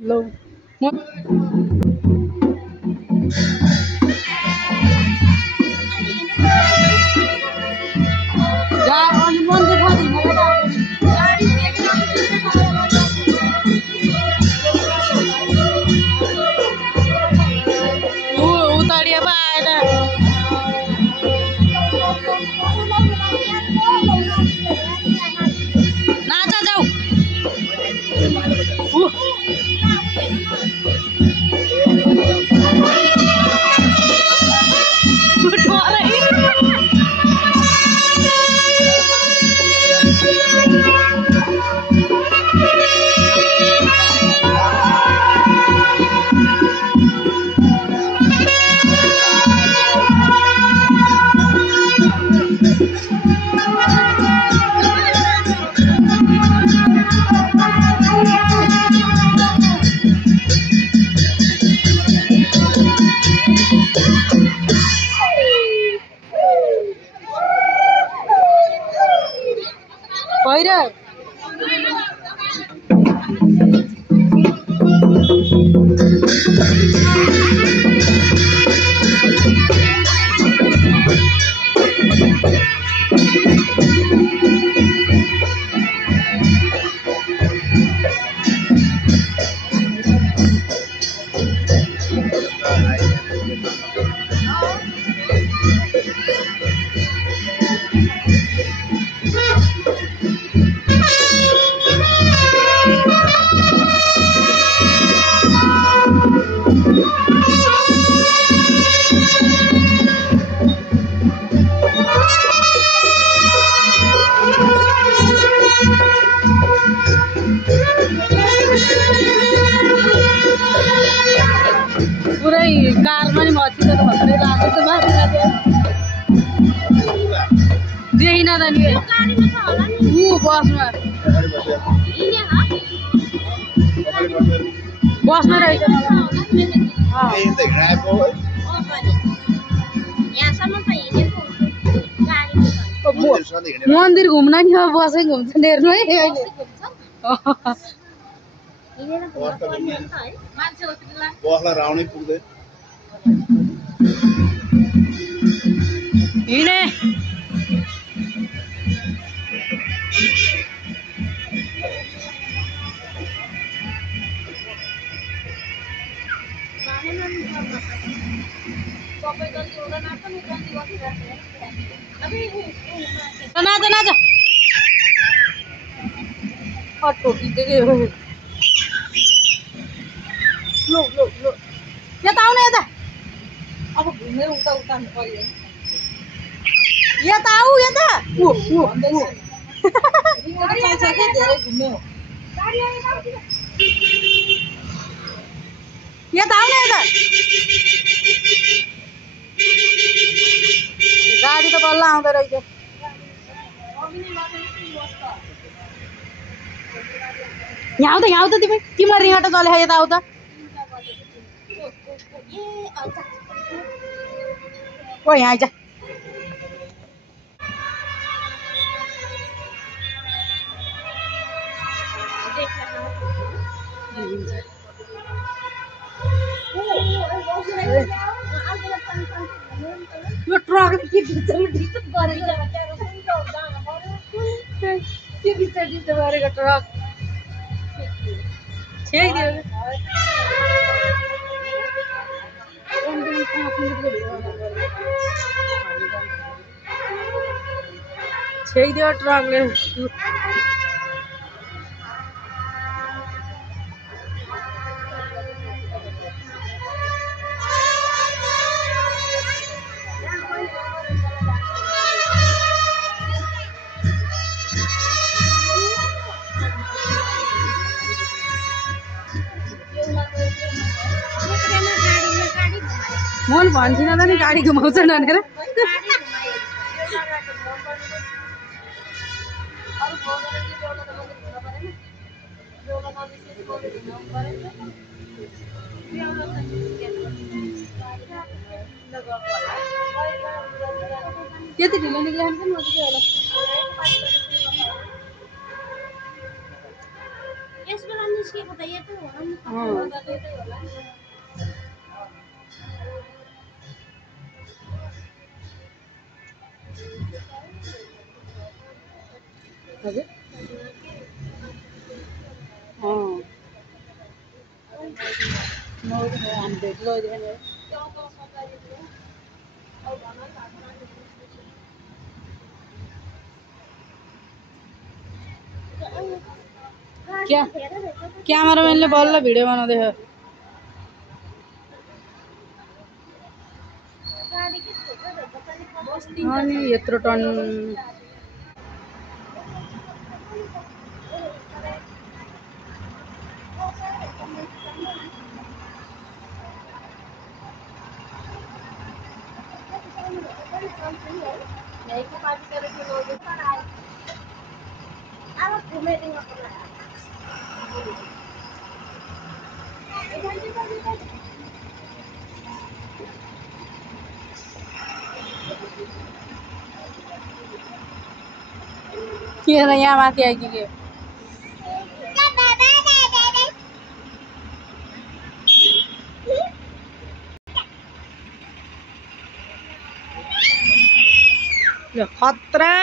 लो म जा अनि मन देखा दिन बेटा गाडी ऊ उतारिया पा आएर नाचा जाऊ भइरह्यो पुरै कारमा नि मच्चिन्छ त भन्दै लाग्यो त बाटो देखिन त नि ऊ बसमा बसमा रहेछ मन्दिर घुम्न नि अब बसै घुम्छ हेर्नु है अहिले हिँडे नाच नाच लो लो लो यता आउन यता अब घुमेर उता उतार्नु पर्यो यता आऊ यता धेरै घुम्यो यता आउन यता गाडी त बल्ल आउँदो रहेछ यहाँ आउ त तिम्रो रिङटा चले यता आउ त ओ यहाँ आइज यो ट्रक के डिस्टर्ब गरेको ट्रक छेकिदियो छेकिदियो ट्रकले मन भन्थिन त नि गाडी घुमाउँछ भनेर त्यति ढिलो निक्लेन पनि मजाले होला निस्केको त यतै होला नि हजुर हामी भेट लैदिने क्या क्यामेराम्यानले बल्ल भिडियो बनाउँदै छ अनि यत्रो टन किन यहाँ माथि आइपुग्यो खतरा